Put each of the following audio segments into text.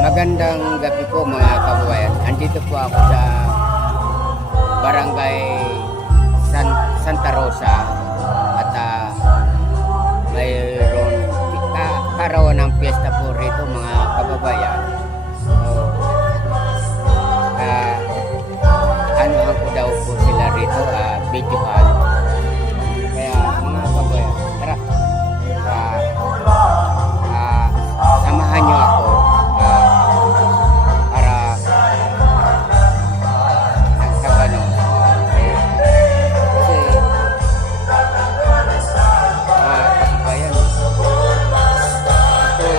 Magandang gabi po mga kababayan. Andito po ako sa Barangay Santa Rosa at mayroon karawan ng piyesta po rito mga kababayan. So, anuhan ko daw po sila rito, videohan. Kaya mga kababayan, tara, samahan nyo ako para nagkabano. Kasi mga kababayan, ito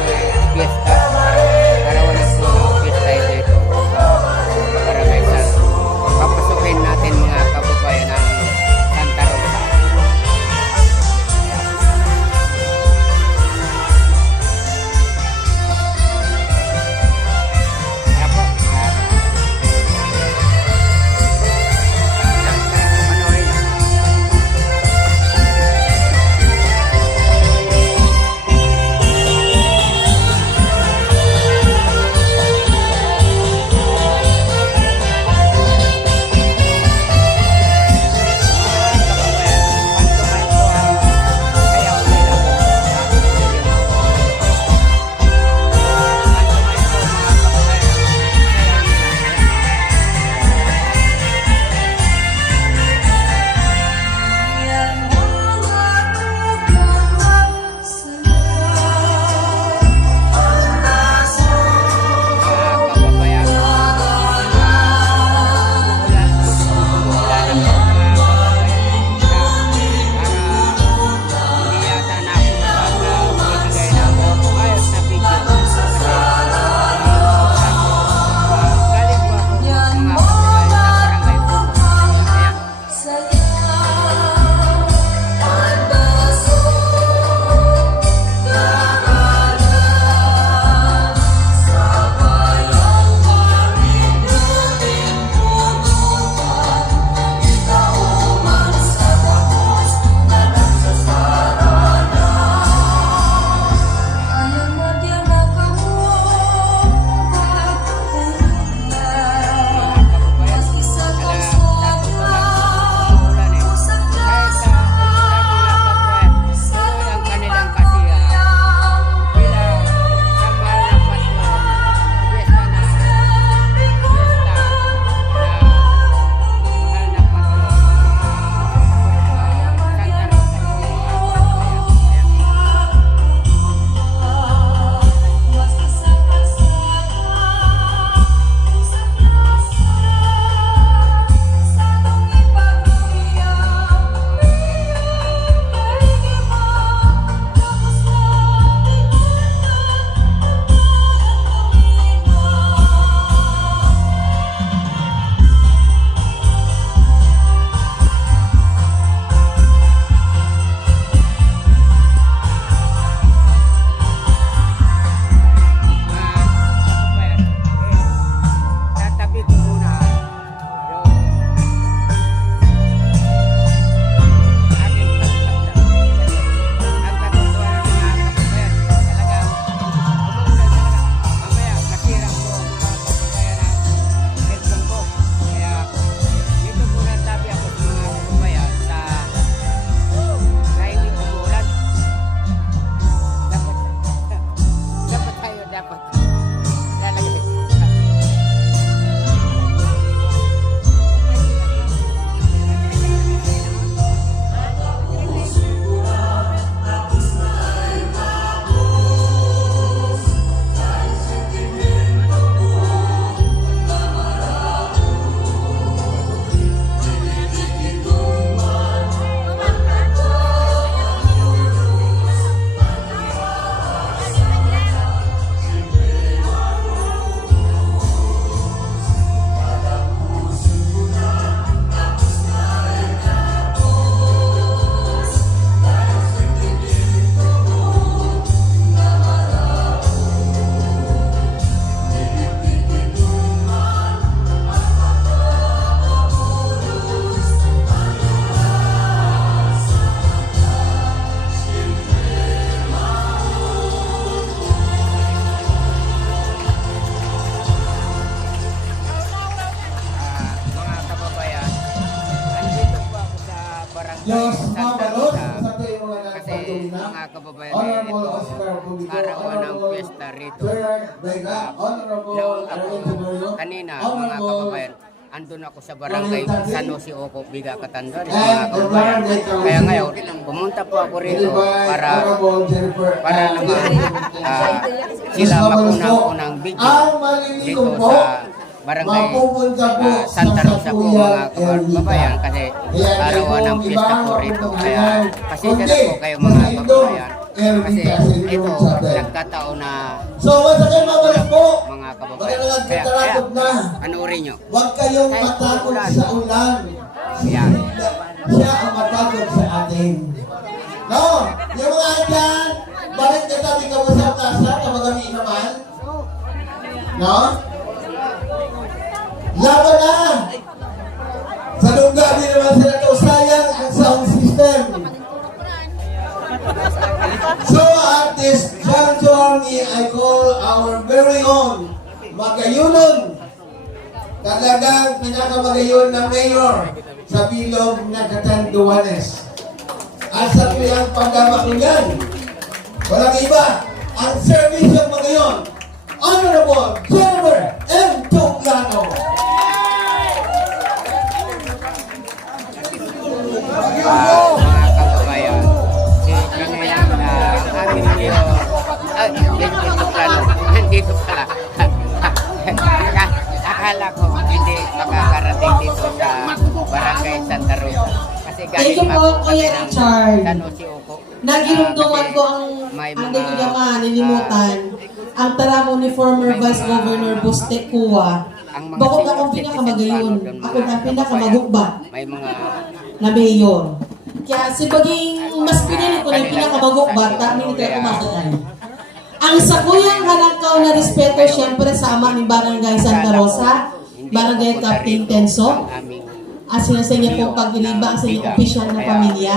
Honorable Oscar Pulido, Karawan ng Honorable piyesta rito. Claire Vega, Honorable Noong ako, Arlene Tenorio, kanina, mga Honorable kababayan, andun ako sa barangay San Jose Oco, Biga, Katandon, mga and the kababayan. Barangay Kaya ngayon, Council, pumunta po ako rito headed by para Honorable Jennifer naman Miss sila Mamalos po, makunang-unang video ang malilikom dito po, sa barangay mapupunta po Santa Rosa po mga kababayan kasi Kaya arawan ng kung piyesta iba, po rito. kung Kaya ano, pasensya na kundi, po kayo mga kababayan kasi Erwin ito Sabi. nagkataon na So, once again, mamalas po, mga kababayan. magandang Kaya katakot na. panoorin nyo. Huwag kayong matakot sa ulan. Ayan. Siya ang matakot sa atin. No? Yung mga dyan, bakit ka tabi ka mo sa kasa na magami naman? No? Laban na! Sa lungga, di naman sila kausayang ang sound system. So at this juncture, I call our very own Magayunon, talagang pinakamagayon na mayor sa bilog na Catanduanes. At sa tuyang pagkamakulan, walang iba, ang service ng Magayon, Honorable Jennifer M. Tuglano. Mga kababayan, Ginayan ang aming video. Dito pala. Nandito pala. Akala ko hindi makakarating dito sa barangay Santa Rosa. Kasi Thank galing you po, ako Kuya ng Richard. San Jose Oco. Nagirumdungan Kasi ko ang may ang mga, yaman, nilimutan. Ang taramo ni former Vice Governor Buste Kua. ang mga Bakit senior akong citizen pinakamagayon? paano doon, Ako mga na kababayan, pinakamagugbat may mga na mayor. Kaya si baging mas pinili ko ng pinakamagugbat, dami nito kumasakay. Ang sakuyang halangkaw na respeto siyempre sa ama ni Barangay Santa Rosa, Barangay Captain Tenso, ang aming at sinasa niya pong pag-iliba sa inyong opisyal na Kaya, pamilya.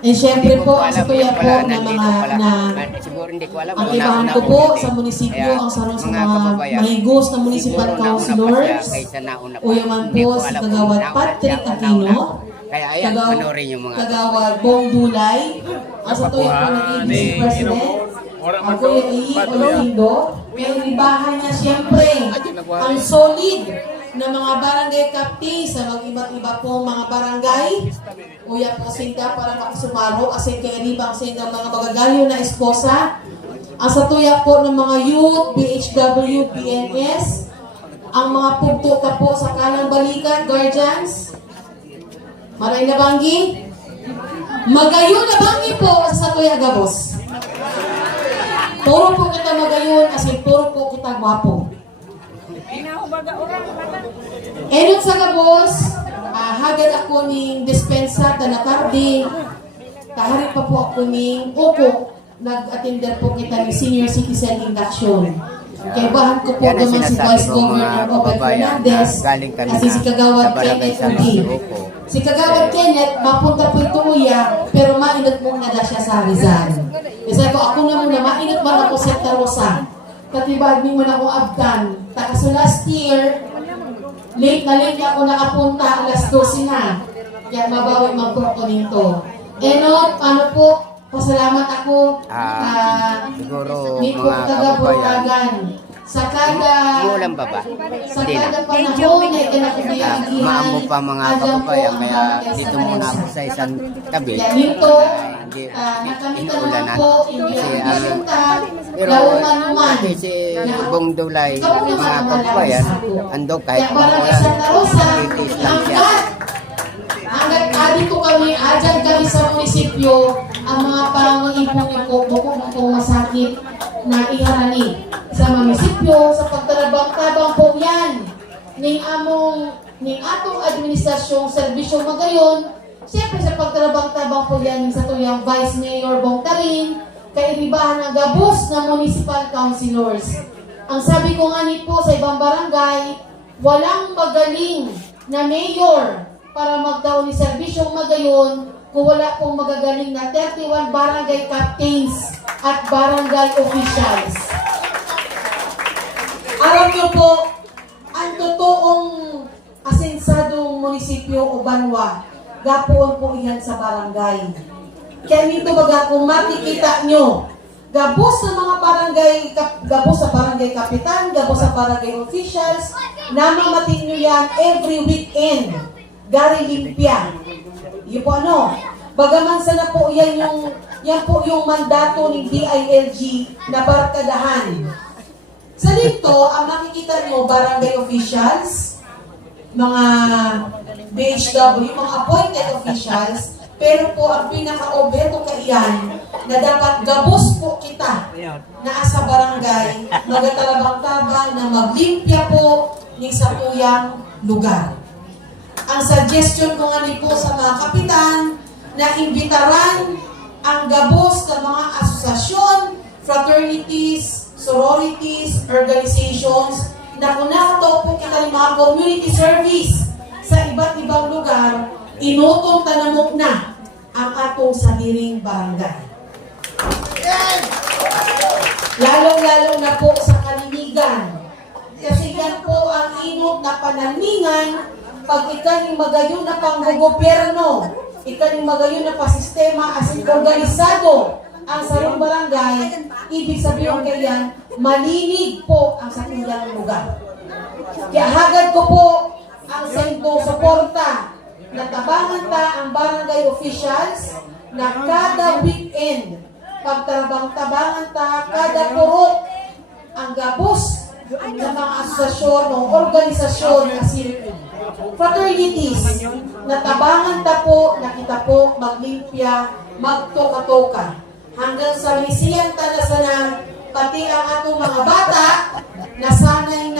And syempre hindi ko po, alam, sa kuya yun po pala, na nandito mga pala. na Siguro hindi ko alam ang kung ibahan nauna ko po ulit eh. sa munisipyo, Kaya, ang sarong sa mga mga kababayan, mahigos na municipal siguro nauna pa councilors, siya kaysa nauna pa. o yaman Hindi po ko si alam kung Kagawad nauna Patrick siya o Aquino, nauna. Kaya ayan, panoorin yung mga Kagawad Bong Dulay, ang sa tuyo po naging Vice President, ang Kuya Iyi Olofindo, may libahan niya siyempre ang solid na mga barangay captains sa mag-iba't iba pong mga barangay. Uya po sinda para makasumaro asin kay ribang sinda mga magagayo na esposa. Ang sa tuyak po ng mga youth, BHW, BNS, ang mga pugto ka po sa kanang balikan, guardians, maray na banggi, magayon na banggi po sa tuyak gabos. Puro po kita magayon, asin puro po kita gwapo. Enot sa gabos, hagad ako ning dispensa tanakardi, kahari pa po ako ning uko, nag-attender po kita ng senior citizen induction. Kaya bahan ko po Yan ang naman si sinasabi Vice ko, Governor mga Robert kababayan, Fernandez, na galing kanina kasi si Kagawad sa barangay Kenneth San Udi. Jose Oco. Si Kagawad Kenneth, mapunta po ito uya, pero mainit mo na siya sa Rizal. Kasi ako na muna, mainit man ako sa Santa Rosa. Katibad mo na ako abdan. So last year, late na ako nakapunta, alas 12 na. Kaya mabawi magpurto nito. Ano po, pasalamat ako siguro ni mga Kung kababayan, Tagabulagan. Sa kada umulan ba ba? sa Hindi na. kada panahon ay kinakabiyagihan. Maamo pa mga kababayan, kaya dito muna ako sa isang tabi. Yan dito, Hindi, nakamitan inuulanan. naman po, hindi Kasi ang bisunta, pero lauman-uman. kasi si Bong Dulay, mga kababayan, ando kahit Kaya parang umulan, Santa Rosa, titis lang siya. hanggat dito kami, adyan kami sa munisipyo, ang mga pangangipon ko, bukod kong masakit na iharani sa munisipyo, sa pagtarabang-tabang po yan, ning atong administrasyong serbisyong magayon, siyempre sa pagtarabang-tabang po yan sa tuyang Vice Mayor Bong Tarin, kairibahan ng gabos na municipal councilors. Ang sabi ko nga po sa ibang barangay, walang magaling na mayor para magtaon ni serbisyong magayon kung wala pong magagaling na 31 barangay captains at barangay officials. Alam niyo po, ang totoong asensadong munisipyo o banwa, gapuon po iyan sa barangay. Kaya nito baga kung makikita nyo, gabos sa mga barangay, gabos sa barangay kapitan, gabos sa barangay officials, namamating nyo yan every weekend. Gari limpya. Yun po ano, bagaman sana po yan po yung mandato ng DILG na barkadahan. Sa dito, ang makikita nyo, barangay officials, mga BHW, mga appointed officials, pero po ang pinaka-obeto kaiyan na dapat gabos po kita na sa barangay, magatalabang-tabang na maglimpya po ng satuyang lugar. Ang suggestion ko nga po sa mga kapitan na imbitaran ang gabos ng mga asosasyon, fraternities, sororities, organizations na kung nakataw po kita ng mga community service sa iba't ibang lugar, inutong tanamok na ang atong sariling barangay. Lalong-lalo na po sa kalinigan. Kasi yan po ang inot na pananingan pag ikaw magayon na panggogobyerno, ikaw magayon na pasistema as in organisado ang sarong barangay, ibig sabihin kayan, malinig po ang satulang lugar. Kaya hagad ko po ang sentong suporta na tabangan ta ang barangay officials na kada weekend, pagtabang-tabangan ta, kada purok, ang gabos ng mga asosasyon o organisasyon kasi fraternities, na tabangan ta po, na kita po maglimpya, magtoka-toka. Hanggang sa misiyan ta na sana, pati ang atong mga bata, nasanay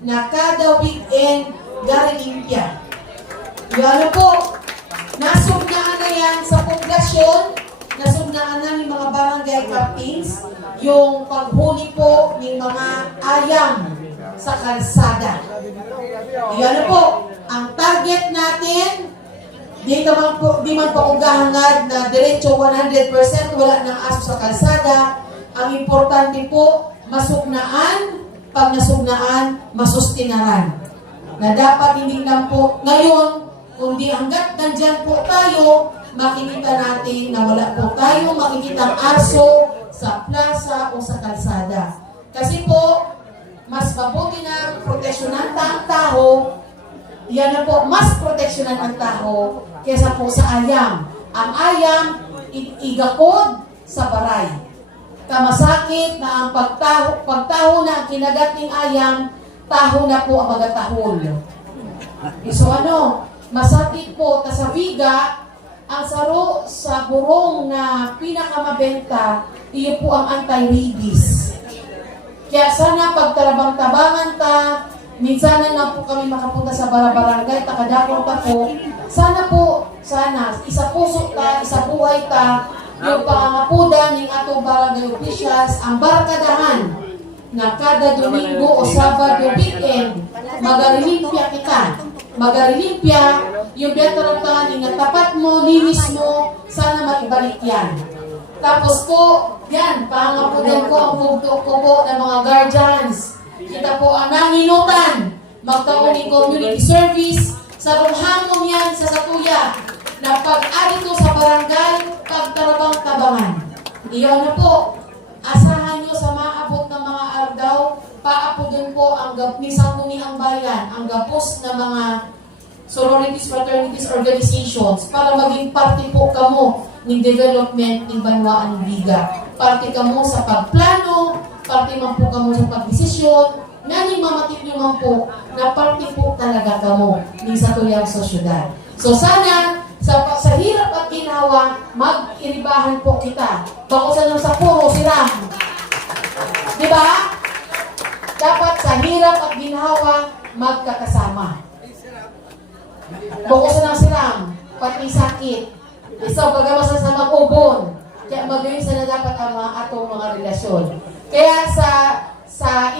na kada weekend, garilimpya. Ano po, nasugnaan na yan sa poblasyon, nasugnaan na ng mga barangay captains, yung paghuli po ng mga ayam sa kalsada. Ano po, ang target natin, di man po ugahangad na diretso 100% wala ng aso sa kalsada. Ang importante po, masugnaan, pag nasugnaan, masustinaran. Na dapat hindi lang po ngayon, kundi hanggat nandyan po tayo, makikita natin na wala po tayo makikita aso sa plaza o sa kalsada. Kasi po, mas mabuti na proteksyonan ang tao, yan na po, mas proteksyonan ang tao kesa po sa ayam. Ang ayam, igakod sa baray. Kamasakit na ang pagtaho na ang kinagat ng ayam, taho na po ang magatahol. So ano, masakit po, ta sa biga, ang saro sa burong na pinakamabenta, iyo po ang anti-rabies. Kaya sana pagtarabang-tabangan ta, minsan na po kami makapunta sa barangay, takadakon pa po, sana, isa puso ta, isa buhay ta, yung pangangapudan ng atong barangay officials, ang barkadahan, na kada Domingo o Sabado weekend, magarilimpya kita. Magarilimpya, yung betaraptahan nga tapat mo, linis mo, sana maibalik yan. Tapos po, yan, pangangapudan ko ang pugtok ko po ng mga guardians. Kita po ang nanginutan, magtaon ng community service, sa rumhamon yan sa Satuya, na pag-ari ko sa barangay, pagtarabang-tabangan. Iyon na po, asahan nyo sa maabot ng mga ardaw, paapodon po ang misang ang bayan, ang gapos na mga sororities, fraternities, organizations, para maging parte po kamo ng development ng Banwaan ng Biga. Parte kamo sa pagplano, parte man po kamo sa pagdesisyon, naning mamatik nyo man po na parte po talaga kamo ng satuyang sosyudad. So sana, sa hirap at ginawa, mag-iribahan po kita. Bakusan lang sa puro, siram. Di ba? Dapat sa hirap at ginawa, magkakasama. Bakusan lang siram, pati sakit. So, pagkamasan sa mag-ubon, kaya magayon sa na dapat ang mga atong mga relasyon. Kaya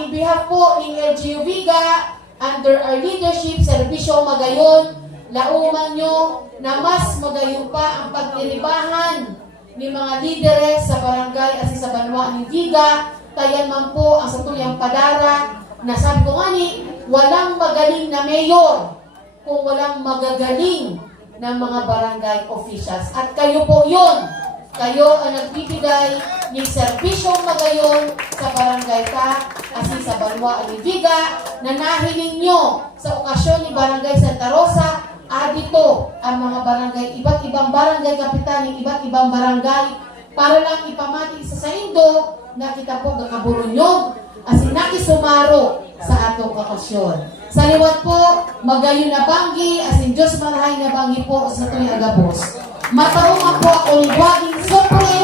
in behalf po ng LGU Viga, under our leadership, Servisyo Magayon, lauman nyo na mas magayon pa ang pagtiribahan ni mga lideres sa barangay at sa Banwaan ng Viga. Tayan man po ang satuyang padara na sabi ko nga ni, walang magaling na mayor kung walang magagaling na mga barangay officials. At kayo po yun. kayo ang nagbibigay ng serbisyong magayon sa barangay ta, asi sa Banwa Aliviga, na nahiling nyo sa okasyon ni Barangay Santa Rosa, adito ang mga barangay, iba't ibang barangay kapitan ng iba't ibang barangay, para lang ipamati sa saindo na kita po gakaburunyog, asi nakisumaro sa atong okasyon. Sa liwat po, magayon na banggi, asin Diyos marahay na banggi po sa tuwing agabos. Mataong nga po ako ni Waging Sopre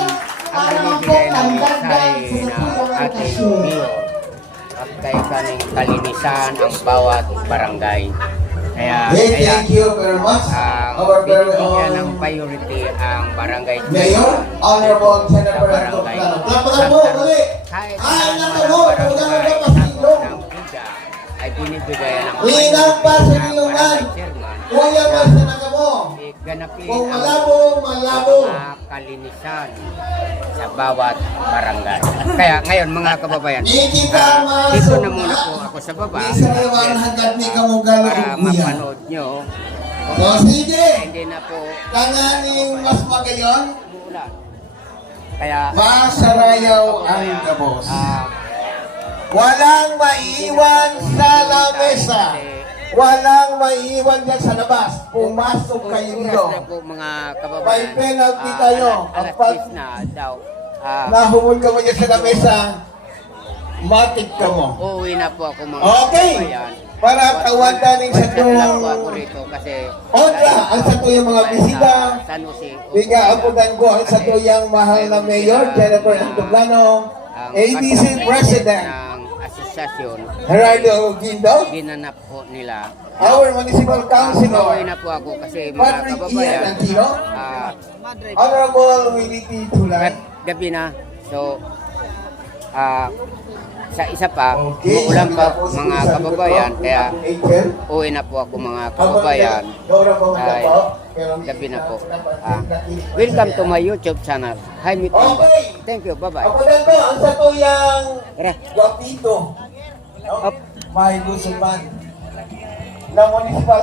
para man po tandagdan sa tuwing okasyon. At kay kaning kalinisan ang bawat barangay. Kaya, Thank you very much. Our very binibigyan ng own priority ang barangay Mayor, Honorable Senator sa Anton barangay. Plano. Klapakan mo, muli! Kahit Ay, ang naku mga mo! barangay Tugang mo, na pasilong! ng biga ay binibigay ng Linang pa sa ng niyungan! barangay chairman. Kuya, basta na ka mo! Ganapin Kung ang malabo, malabo! mga kalinisan sa bawat barangay. Kaya ngayon mga kababayan, Di kita dito masok na muna po ako sa baba Di sa iwan hanggat ni kamugalo para kuya. mapanood nyo. So, sige! Hindi na po Tanganing mas magayon, umuulan. Kaya masarayaw ang gabos. ah, Walang maiiwan sa lamesa. Walang maiiwan dyan sa labas. Pumasok kayo dito. oras na po mga kababayan. May penalty tayo. Alas Kapag 10 na daw. nahumul ka mo dyan sa lamesa, matik ka mo. Uuwi na po ako mga Okay. kababayan. Para tawadan ng sa WhatsApp lang po ako itong rito kasi Otra, ang sa tuyang mga bisita. San Jose. Biga abutan ko ang sa tuyang mahal na Mayor, Jennifer Antoblano, Ang ABC President, ng asosasyon, Gerardo Guindo, ginanap po nila. our Municipal Uuwi Councilor, na po ako kasi mga Patrick Ian kababayan. Antino, ah, Honorable Willie Tulan. gabi na. So, sa isa pa, Okay, umuulan pa sabi na po si mga Sabi kababayan, ko, kaya Angel. uwi na po ako mga kababayan. Ay, gabi na po. Welcome to my YouTube channel. Hi, Meet Number. Okay. Thank you, bye-bye. Ako na to, ang sa tuyang Tara. Guapito. Up. May gusuman na municipal